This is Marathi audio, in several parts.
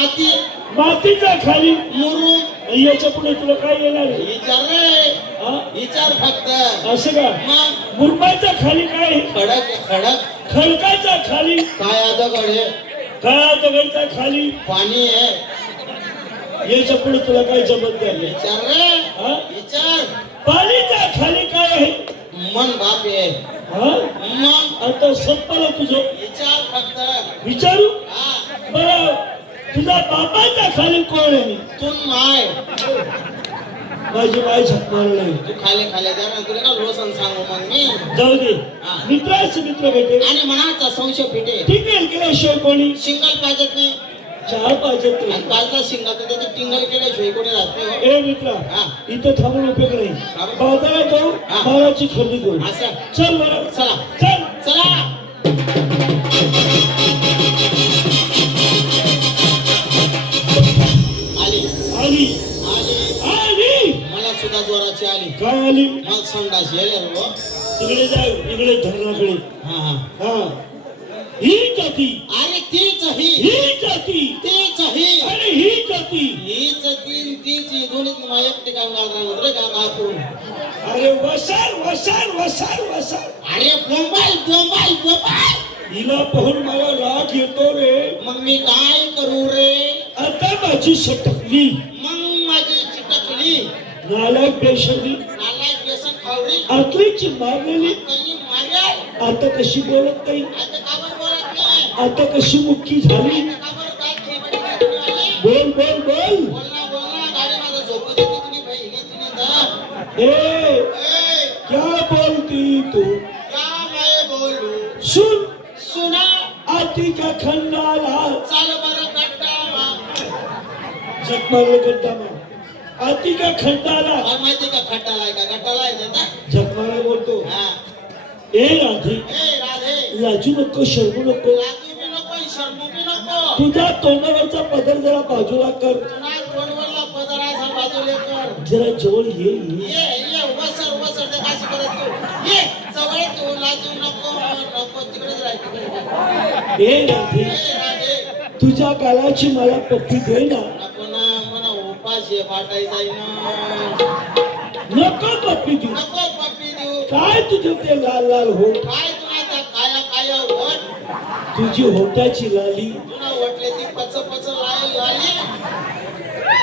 माती मातीच्या खाली मुरुम. याच्या पुढे तुला काय येणार आहे? विचार रे, हा? विचार फक्त. असं का? मग मुरमाच्या खाली काय आहे? खडक खडक खडकाच्या खाली काय आता कडे काळा दगडच्या खाली पाणी आहे. याच्या पुढे तुला काय जमत नाही. विचार रे, हा? विचार. पाणीच्या खाली काय आहे? मन बाप आहे. हा? मग आता संपलं तुझं. विचार फक्त. विचारू हा, बरं, तुझ्या बापाच्या खाली कोण आहे? तू माय. माझी माय झक मारलं. तू खाले खाले जा ना, तुला ना लोसन सांगू मग मी. जाऊ दे, हा. मित्राचे मित्र भेटे. आणि मनाचा संशय फिटे. टिंगल केल्याशिवाय कोणी सिंगल पाहिजेत नाही. चहा पाहिजे आणि नाही. पाचदा सिंगल तर त्याचं टिंगल केल्याशिवाय कोणी राहत नाही हो. ए मित्रा, हा. इथं थांबून उपयोग नाही. बाजारात जाऊ, हा. मालाची खरेदी करू. असं. चल बरं, चला चल. चला. आली आली आली. आली. मला सुद्धा जोराची आली. काय आली? मग संडास येईल रे. इकडे जाय, इकडे धरणाकडे. हा हा. हा, ही जाती, अरे तीच ही, ही जाती, तीच ही, अरे ही जाती. हीच तीन तीच ही दोन्ही मला एक ठिकाण घालणार रे का कापून. अरे वसार वसार वसार वसार. अरे बोंबाल बोंबाल बोंबाल. हिला पाहून मला राग येतो रे. मग मी काय करू रे. आता माझी सटकली. मग माझी चिटकली. नालायक बेशर्मी, नालायक व्यसन खावरी. आतलीची मारलेली. कधी मारेल. आता कशी बोलत नाही, आता का बरं बोलत नाही. आता कशी मुक्की झाली. आता का बरं काय खेळबडी खेळली आली. बोल बोल बोल. बोल ना गाडी माझं झोपू देते तुम्ही बहिणी तिने तर. ए, ए, क्या बोलती तू? क्या मैं बोलू. सुन, सुना. आती का खंडाला. चाल बरं गट्टा. झक मारलं गड्डामा. आती का खंडाला. मला माहिती का खट्टाला आहे का गट्टाला आहे ना. झक मारलं बोलतो. हा. ए राधे, ए राधे, लाजू नको, शरमू नको. लाजू बी नको शरमू बी नको. तुझ्या तोंडावरचा पदर जरा बाजूला कर. तुला तोंडवरला पदराचा बाजूले कर. जरा जवळ ये ये. ये वसर ते काशी करत तू. ये जवळ तू लाजू नको नको तिकडेच राहते. ए राधे, ए राधे, तुझ्या गालाची मला पप्पी दे ना. नको ना मला उपाशी पाठाय जाईना. नको पप्पी देऊ. नको पप्पी देऊ. काय तुझं ते लाल लाल होट, काय तुला काया काया वट. तुझी होटाची लाली. तुला वटले ती पच पच लाली.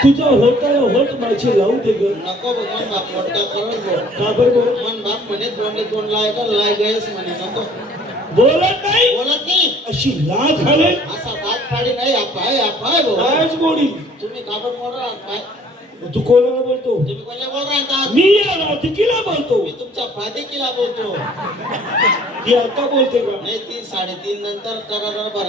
तुझ्या होटाला होट माझी लावू दे ग. नको बघ मन बाप मोठा करून बोल. का बरं बोल? मन बाप म्हणे तोंडे तोंड लाय का लाय गयस म्हणे. नको बोलत नाही. बोलत नाही. अशी लाज घालेल. असा दात फाडी नाही. अपाय अपाय भाऊ. कायच बोली. तुम्ही काबर बोल राहा काय. तू कोणाला बोलतो? तुम्ही कोणला बोल राहता. मी या राधिकीला बोलतो. मी तुमच्या फादिकीला बोलतो. ती आता बोलते का? नाही 3 3:30 नंतर करा बरोबर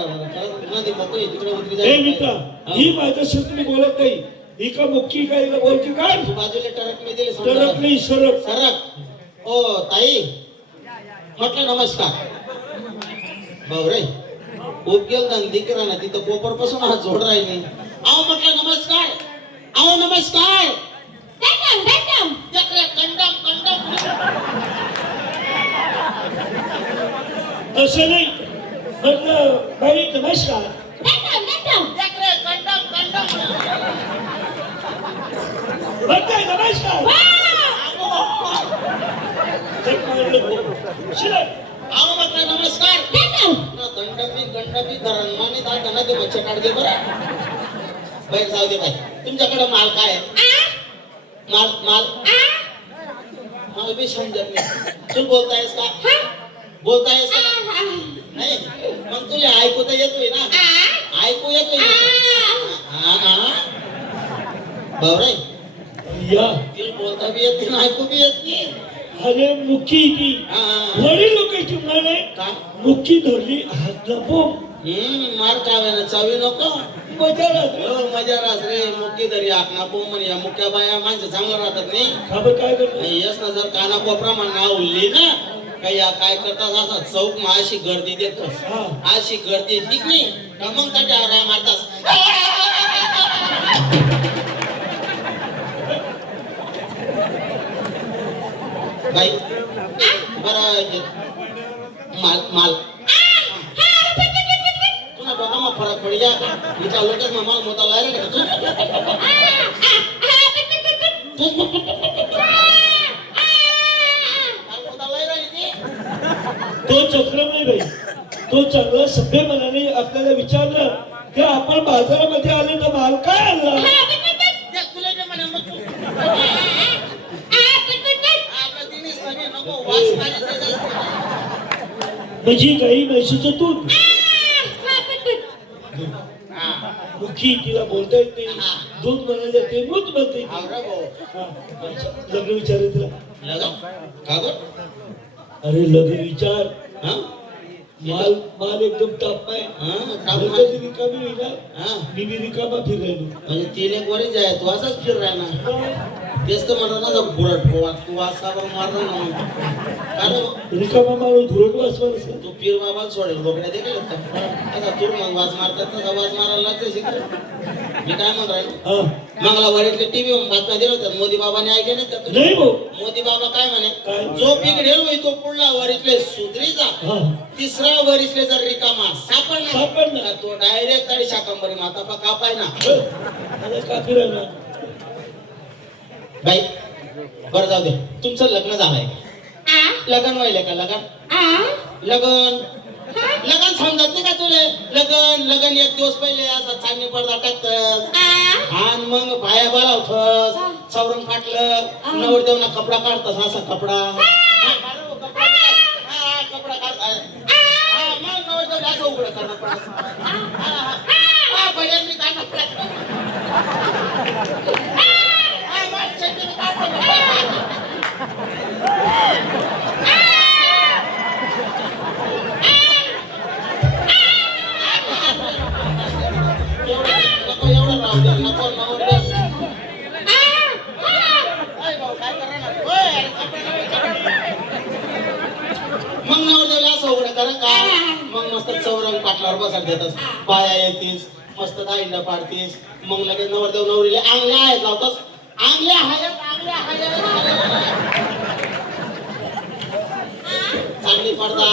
नदी मोकळी तिकडे उतरी ए मित्रा, ही माझ्याशी तुम्ही बोलत नाही. ही का मुक्की काय हिला बोलती का? बाजूला टरक मी दिली सरक नाही, सरक. सरक. ओ ताई म्हटलं नमस्कार. भाऊ रे उपगेल दंदिक ना तिथं कोपर पासून हात जोड राहिली. आहो म्हटलं नमस्कार. आहो नमस्कार. कंडम कंडम. तसं नाही म्हटलं बाई नमस्कार. कंडम कंडम. म्हणताय नमस्कार. झक मारलं बोल. शिरक. आहो म्हटलं नमस्कार. गंडपी धरणमानी दाटना ते बच्चे काढ दे बरं. बाहेर जाऊ दे बाई. तुमच्याकडे माल काय आहे? माल माल मला बी समजत नाही. तू बोलतायस का? बोलतायस का? नाही मग तुला ऐकू तर येतोय ना. ऐकू येतोय भाऊ या तिला बोलता बी येत नाही ऐकू बी येत नाही. अरे मुक्की ती वडील लोकांची म्हण आहे. काय मुक्की धरली हात लपो. मार काव्यानं चावी नको. मजा राहते. हो मजा राहत रे. मुक्की धरी आखना पो म्हणे मुक्या बाया माणसं चांगलं राहतात नाही. खबर काय करतो? यस ना जर काना कोपरा म्हणा उरली ना काही काय करतात असा चौक मा अशी गर्दी देतोस. हा. अशी गर्दी ठीक नाही का मग त्या आराम मारतास. बाई बरं माल माल तुला डोका मग फरक पड़ गया इतना लोटस में माल मोटा ला रहे तो चक्रम नाही बाई, तो चांगला सभ्य मनाने आपल्याला विचारलं की आपण बाजारामध्ये आले तर माल काय आणला. तुला जे म्हणे मग आपलं दिनीस म्हणे नको वास मारी म्हणजे गाई म्हैशीचं दूध. मुखी तिला बोलता येत नाही, दूध म्हणायचं ते मूत म्हणते. लग्न विचार तिला. लगा का गं? अरे लग्न विचार. हा माल माल एकदम टाप आहे. रिकामी होईना, मी बी रिकामा फिरायलो. म्हणजे 3-1 वर्ष आहे तू असाच फिर राहणार. तेच तर म्हणा ना बुरट तू वास का बरं मारणार ना कारण रिकामा माणूस धुरट वास मारस. तू पीर बाबाला सोडेल बोकड्या देखील आता तू मग वास मारतात तसा वास मारायला लागते शिकले. मी काय म्हणून राहिलो मंगळवारीतले टीव्ही बातम्या दिल्या होत्या मोदी बाबाने ऐकले नाही भाऊ. मोदी बाबा काय म्हणे काय? जो बिघडेल होई तो पुढला वरीतले सुधरीचा तिसरा वरीतले जर रिकामा सापडणार तो डायरेक्ट आणि शाकंबरी माता पा कापाय ना का फिरायला. बाई बरं जाऊ दे तुमचं लग्न झालंय लगन व्हायला का लगन लगन समजत नाही का तुले लगन 1 दिवस पहिले असा चांगली पडदा टाकतात आणि मग पाया बोलावतस चौरंग फाटलं नवरदेवना कपडा काढतस असा कपडा कपडा काढताय मग नवरदेव असं उघडं करणं पडत मी काय मग नवरदेवला असं उघडं करा का मग मस्त चौरंग पाटलावर बसायला देतस पाया येतीस मस्त दांडा पाडतीस मग लगेच नवरदेव नवरीला आंगल्या आहेत लावतस आंगल्या चांगली पडदा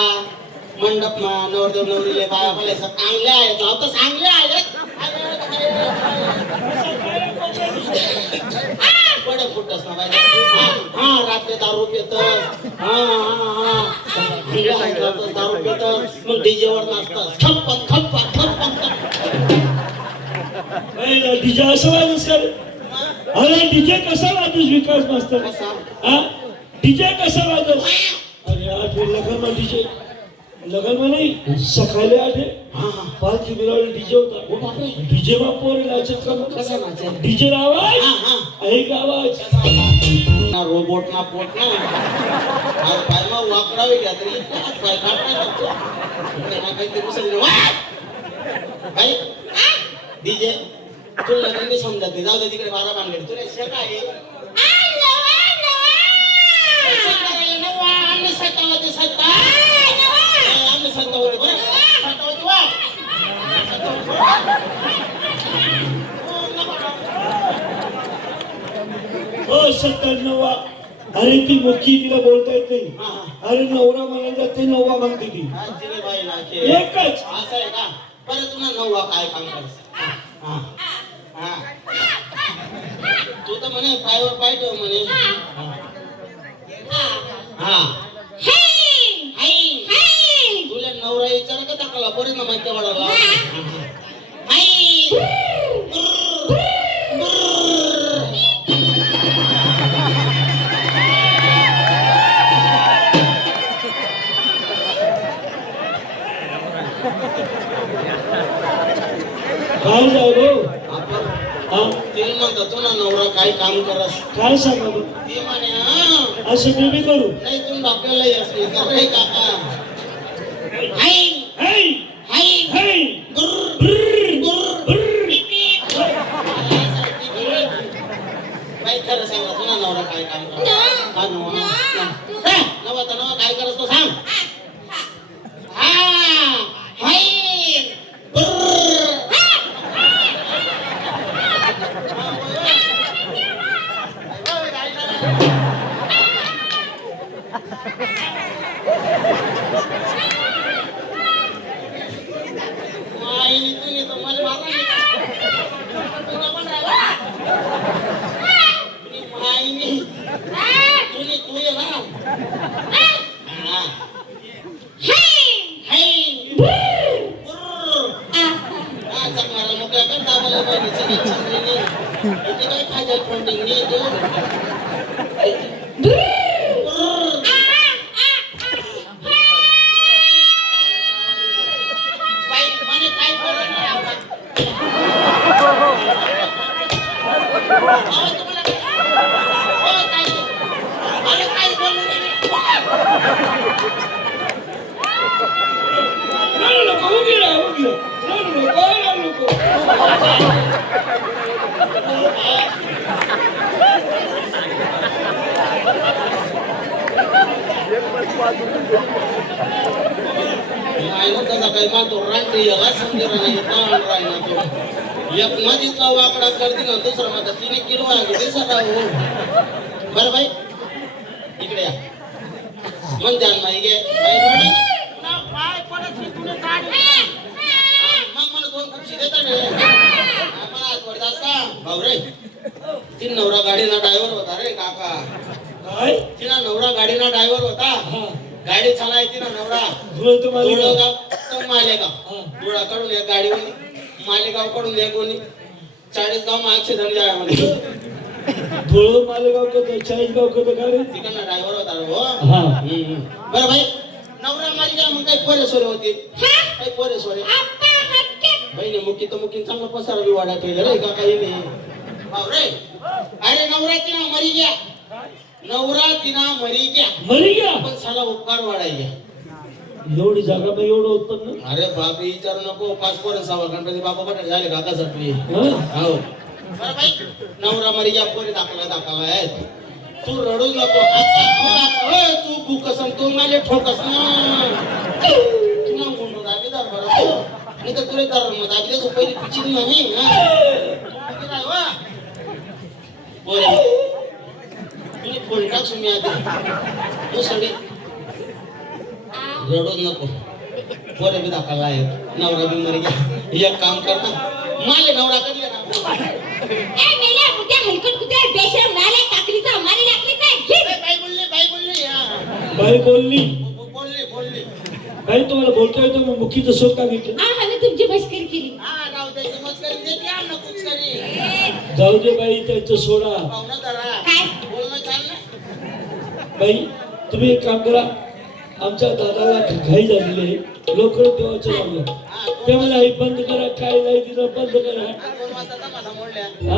मंडप नवरदेव नवरीले पाया बोलायचं आंगल्या आहेत लावतस आंगल्या आहेत बडं फुटस ना बाई रात्री दारू पितस दारू पितस मग डीजे वर नाचतस खप्पन डीजे असं वाजस का रे? अरे डीजे कसा वाजस विकास मास्तर. डीजे कसा वाजस? अरे आज लग्न डीजे लगन में नहीं सकाळी आले पालखी मिळवली डीजे होता डीजे मा पोर नाचत का कसा नाचत डीजे आवाज ऐक आवाज ना रोबोट ना पोट ना आज पाय मा वाकडावे घ्या तरी पाय काढता ना काही ते समजलं भाई डीजे तू लगन मी समजत नाही जाऊ दे तिकडे 12 भानगड तुला शेक आहे हो 97. अरे ती मुखी तिला बोलता येत नाही. अरे नवरा म्हणायचा ते नववा मागते ती एकच असं आहे का बरं तुला नववा काय काम करायचं तू तर म्हणे पायवर पाय ठेव म्हणे तुला नवरा विचार का टाकला बरे ना माहिती वाढवला काय जाऊ ते म्हणतात तो ना नवरा काय काम करस काय सांगा ते म्हणे असं मी बी करू नाही तुम्ही आपल्याला असली का रे काका खरं सांगा तुला नवरा काय काम करत नवा तर नवा काय करस तो सांग माझ्या बहिणीचं काही चांगलं नाही. इथे काय खायचं फोल्डिंग नाही तू. बाई, म्हणे काय बोलत नाही आपण. अहो, तुम्हाला हो, ताई. मला काहीच बोलू नाही. नको तसा काही मातो रांगते याला समजेल नाही राहिला तो एक नदीतला वाकडा करते ना दुसरा माझा 3 किलो आहे ते सदा हो बरं बाई इकडे या मन ध्यान नाही गे बाई पाय पडत मी तुला काढ मग मला 2 खुपशी देता रे मला आज वरदास का भाऊ रे तीन नवरा गाडीना ड्रायव्हर होता रे काका काय तिना नवरा गाडीना ड्रायव्हर होता गाडी चालायची ना नवरा मालेगाव धुळाकडून एक गाडी होती मालेगाव कडून एक होती 40 गाव मागचे धन जाय म्हणजे धुळ मालेगाव का 40 गाव का गाडी तिकडनं ड्रायव्हर होता रे हो बरं भाई नवरा माझी काय मग काही पोरेसोरे होती काही पोरेसोरे बहिणी मुकी तर मुकी चांगला पसारा बी वाढा ठेवले रे का काही नाही भाऊ रे अरे नवरा तिना मरी गया नवरा तिना मरी गया पण साला उपकार वाढायला एवढी जागा मग एवढं उत्पन्न अरे बाप विचारू नको 5 पोरं सवा गणपती बाबा पटेल झाले काकासाठी हो बरं भाई नवरा मरी गया पोरे दाखला आहेत तू रडू नको आता तू भूकसन तू मला ठोकस ना तुला मुंडू दाबीदार बरं आणि तर तुला तर दाबीदार पहिली पिचिंग नाही पोरे तुला पोरी टाक सुमी आधी सडी रडू नको पोरे बी दाखला आहेत नवरा बी मरी गया एक काम कर ना माले नवरा करले ना बाई बोलली बोलली बाई तुम्हाला बोलता येतो मग मुखीचं सोड का घेतलं तुमची मस्करी केली हा राव त्याची मस्करी देते आम्हाला कुछ करी जाऊ दे बाई त्यांचं सोडा पाहुणा जरा काय? बोलणं चाल ना बाई तुम्ही एक काम करा आमच्या दादाला घाई झालेली आहे लवकर देवाचं लावलं ते मला हे बंद करा काय नाही दिलं बंद करा 2 वाजता माझा मोडल्या हा